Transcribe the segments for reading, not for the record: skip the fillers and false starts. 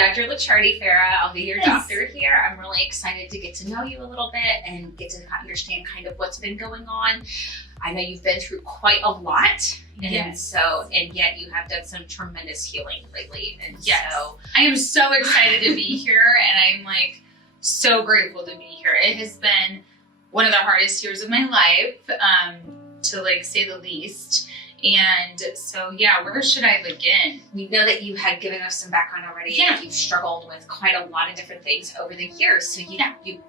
Dr. Farrah. I'll be your Yes. doctor here. I'm really excited to get to know you a little bit and get to understand kind of what's been going on. I know you've been through quite a lot, and yet you have done some tremendous healing lately. And so I am so excited to be here, and I'm like so grateful to be here. It has been one of the hardest years of my life, to like say the least. And so, where should I begin? We know that you had given us some background already. Yeah. You've struggled with quite a lot of different things over the years. So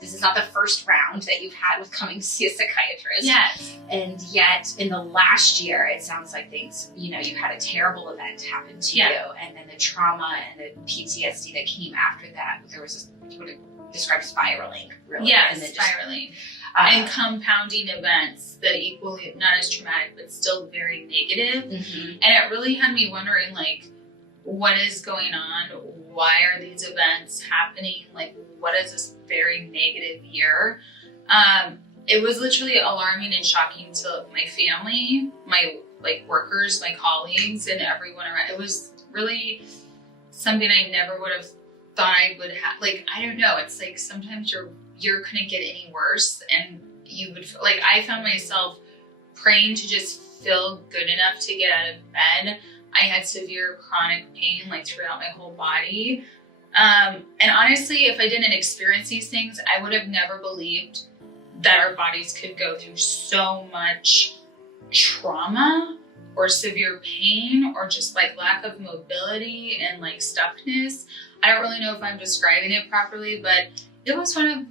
this is not the first round that you've had with coming to see a psychiatrist. Yes. And yet in the last year, it sounds like things, you had a terrible event happen to you. And then the trauma and the PTSD that came after that, there was what it described spiraling, really. Yeah, and then spiraling. And compounding events that equally not as traumatic, but still very negative. Mm-hmm. And it really had me wondering, like, what is going on? Why are these events happening? Like, what is this very negative year? It was literally alarming and shocking to my family, my workers, my colleagues, and everyone around. It was really something I never would have thought I would have. Like, I don't know. It's like sometimes your year couldn't get any worse, and you would I found myself praying to just feel good enough to get out of bed. I had severe chronic pain throughout my whole body, and honestly, if I didn't experience these things, I would have never believed that our bodies could go through so much trauma or severe pain or just lack of mobility and stuckness. I don't really know if I'm describing it properly, but it was one of,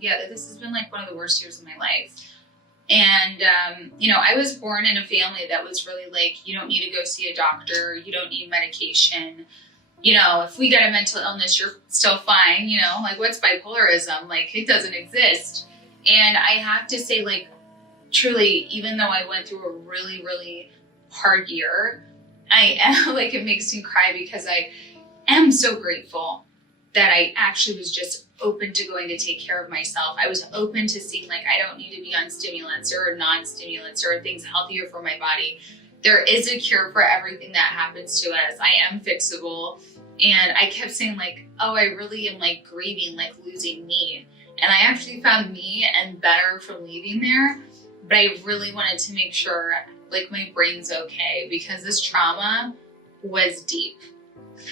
this has been one of the worst years of my life. And, I was born in a family that was really you don't need to go see a doctor. You don't need medication. If we get a mental illness, you're still fine. What's bipolarism? It doesn't exist. And I have to say, truly, even though I went through a really, really hard year, I am, it makes me cry because I am so grateful that I actually was just open to going to take care of myself. I was open to seeing I don't need to be on stimulants or non-stimulants or things healthier for my body. There is a cure for everything that happens to us. I am fixable. And I kept saying I really am grieving, losing me. And I actually found me and better from leaving there. But I really wanted to make sure my brain's okay, because this trauma was deep.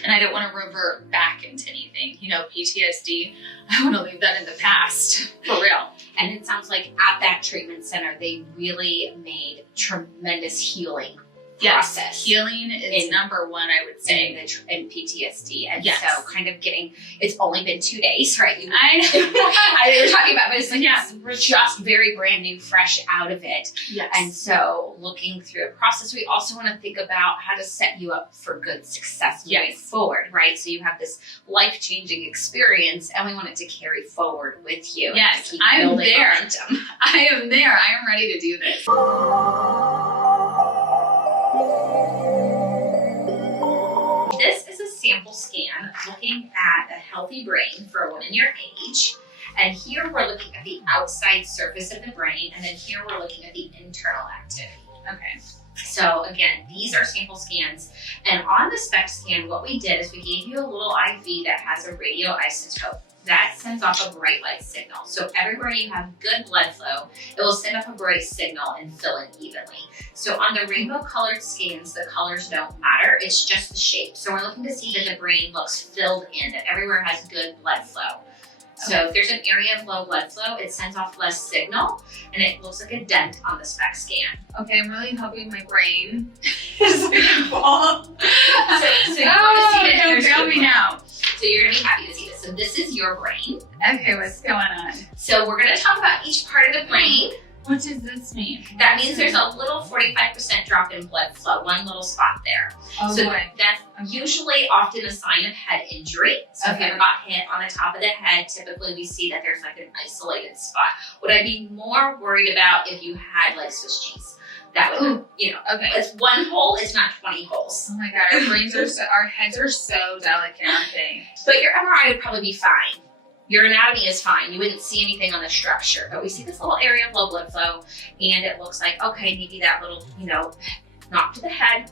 And I don't want to revert back into anything. PTSD, I want to leave that in the past, for real. And it sounds like at that treatment center, they really made tremendous healing process. Healing is number one, I would say. In PTSD. And yes. So kind of it's only been 2 days, right? I know. I know we're talking about, but it's we're just very brand new, fresh out of it. Yes. And so looking through a process, we also want to think about how to set you up for good success moving forward, right? So you have this life-changing experience, and we want it to carry forward with you. Yes, I'm there. I am there. I am ready to do this. This is a sample scan looking at a healthy brain for a woman your age. And here we're looking at the outside surface of the brain, and then here we're looking at the internal activity. Okay. So again, these are sample scans. And on the SPECT scan, what we did is we gave you a little IV that has a radioisotope. That sends off a bright light signal. So everywhere you have good blood flow, it will send off a bright signal and fill in evenly. So on the rainbow colored scans, the colors don't matter. It's just the shape. So we're looking to see that the brain looks filled in, that everywhere has good blood flow. So if there's an area of low blood flow, it sends off less signal, and it looks like a dent on the SPECT scan. Okay, I'm really hoping my brain is full. So you want to see that don't fail me now. So you're going to be happy to see this. So this is your brain. Okay, what's going on? So we're going to talk about each part of the brain. What does this mean? That means there's a little 45% drop in blood flow, one little spot there. Oh, so boy. that's usually often a sign of head injury. So if you ever got hit on the top of the head, typically we see that there's an isolated spot. Would I be more worried about if you had Swiss cheese? That would, okay. It's one hole, it's not 20 holes. Oh my God, our heads are so delicate, aren't they? But your MRI would probably be fine. Your anatomy is fine. You wouldn't see anything on the structure, but we see this little area of low blood flow, and it looks like, okay, maybe that little, knock to the head,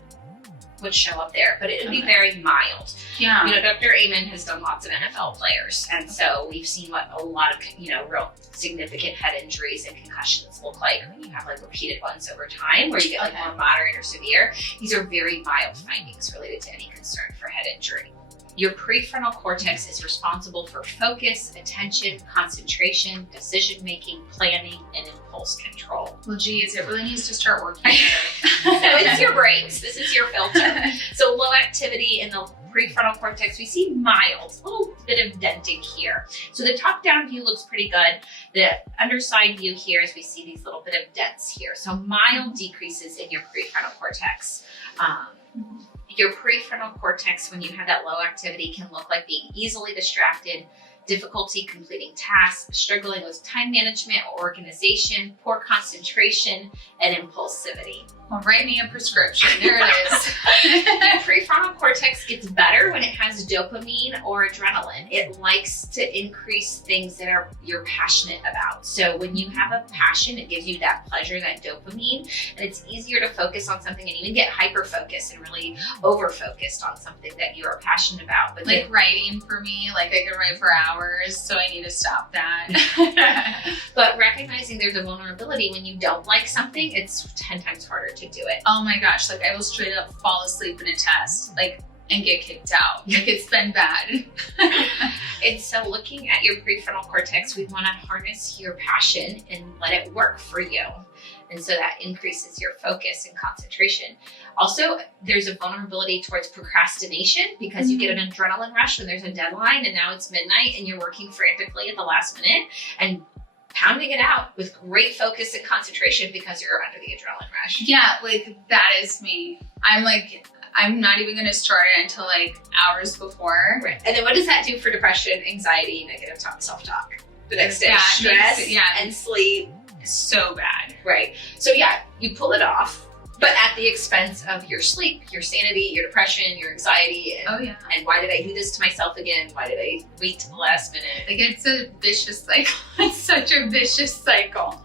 would show up there, but it would be very mild. Yeah. You know, Dr. Amen has done lots of NFL players, and so we've seen what a lot of, you know, real significant head injuries and concussions look like when you have like repeated ones over time, where you get like more moderate or severe. These are very mild findings related to any concern for head injury. Your prefrontal cortex is responsible for focus, attention, concentration, decision-making, planning, and impulse control. Well, geez, it really needs to start working better. So it's your brains. This is your filter. So low activity in the prefrontal cortex, we see mild, a little bit of denting here. So the top-down view looks pretty good. The underside view here is we see these little bit of dents here. So mild decreases in your prefrontal cortex. Your prefrontal cortex, when you have that low activity, can look like being easily distracted, difficulty completing tasks, struggling with time management or organization, poor concentration, and impulsivity. Well, write me a prescription. There it is. Your prefrontal cortex gets better when it has dopamine or adrenaline. It likes to increase things that you're passionate about. So when you have a passion, it gives you that pleasure, that dopamine, and it's easier to focus on something and even get hyper-focused and really over-focused on something that you are passionate about. But like writing for me, like I can write for hours, so I need to stop that. But recognizing there's a vulnerability when you don't like something, it's 10 times harder to do it. Oh my gosh, like I will straight up fall asleep in a test, like, and get kicked out. Like it's been bad. And so looking at your prefrontal cortex, we want to harness your passion and let it work for you. And so that increases your focus and concentration. Also, there's a vulnerability towards procrastination because you get an adrenaline rush when there's a deadline and now it's midnight and you're working frantically at the last minute and pounding it out with great focus and concentration because you're under the adrenaline rush. Yeah, like that is me. I'm not even gonna start it until like hours before. Right. And then what does that do for depression, anxiety, negative self-talk? The next day, stress and sleep. So bad. Right. So yeah, you pull it off, but at the expense of your sleep, your sanity, your depression, your anxiety. And, and why did I do this to myself again? Why did I wait till the last minute? Like it's a vicious cycle. It's such a vicious cycle.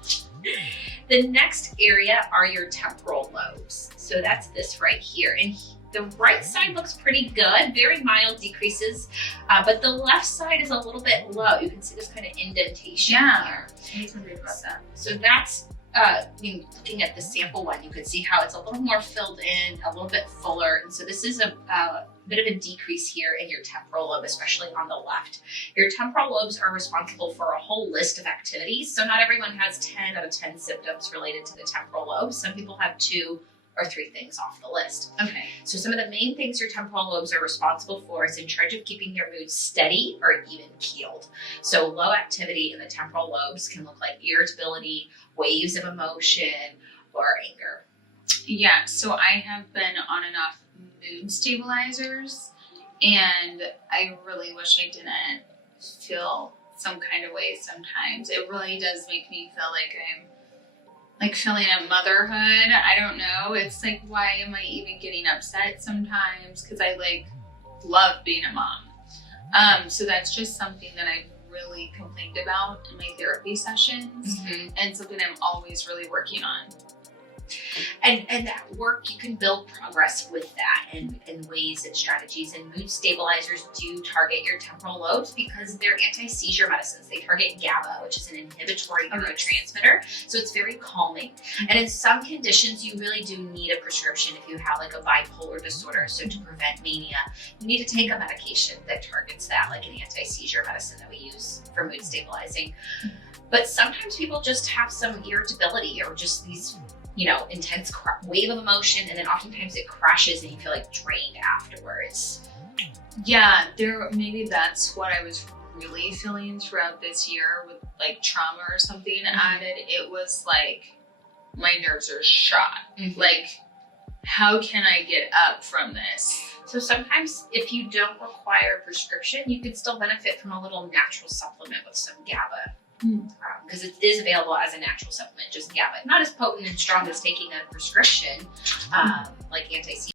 The next area are your temporal lobes. So that's this right here. And the right side looks pretty good, very mild decreases, but the left side is a little bit low. You can see this kind of indentation here. I need to read about that. So that's, looking at the sample one, you can see how it's a little more filled in, a little bit fuller. And so this is a bit of a decrease here in your temporal lobe, especially on the left. Your temporal lobes are responsible for a whole list of activities. So not everyone has 10 out of 10 symptoms related to the temporal lobe. Some people have 2 or 3 things off the list. Okay. So some of the main things your temporal lobes are responsible for is in charge of keeping your mood steady or even keeled. So low activity in the temporal lobes can look like irritability, waves of emotion, or anger. Yeah, so I have been on enough mood stabilizers, and I really wish I didn't feel some kind of way sometimes. It really does make me feel like I'm like feeling a motherhood. I don't know. It's like, why am I even getting upset sometimes? Because I like love being a mom. So that's just something that I've really complained about in my therapy sessions, and something I'm always really working on. And that work, you can build progress with that in ways and strategies. And mood stabilizers do target your temporal lobes because they're anti-seizure medicines. They target GABA, which is an inhibitory neurotransmitter. So it's very calming. And in some conditions, you really do need a prescription if you have like a bipolar disorder. So to prevent mania, you need to take a medication that targets that, like an anti-seizure medicine that we use for mood stabilizing. But sometimes people just have some irritability or just these intense wave of emotion, and then oftentimes it crashes and you feel like drained afterwards. Yeah, maybe that's what I was really feeling throughout this year with like trauma or something added. It was like my nerves are shot. Like, how can I get up from this? So sometimes if you don't require a prescription, you could still benefit from a little natural supplement with some GABA. Because it is available as a natural supplement, just GABA. Not as potent and strong as taking a prescription, like anti-seizure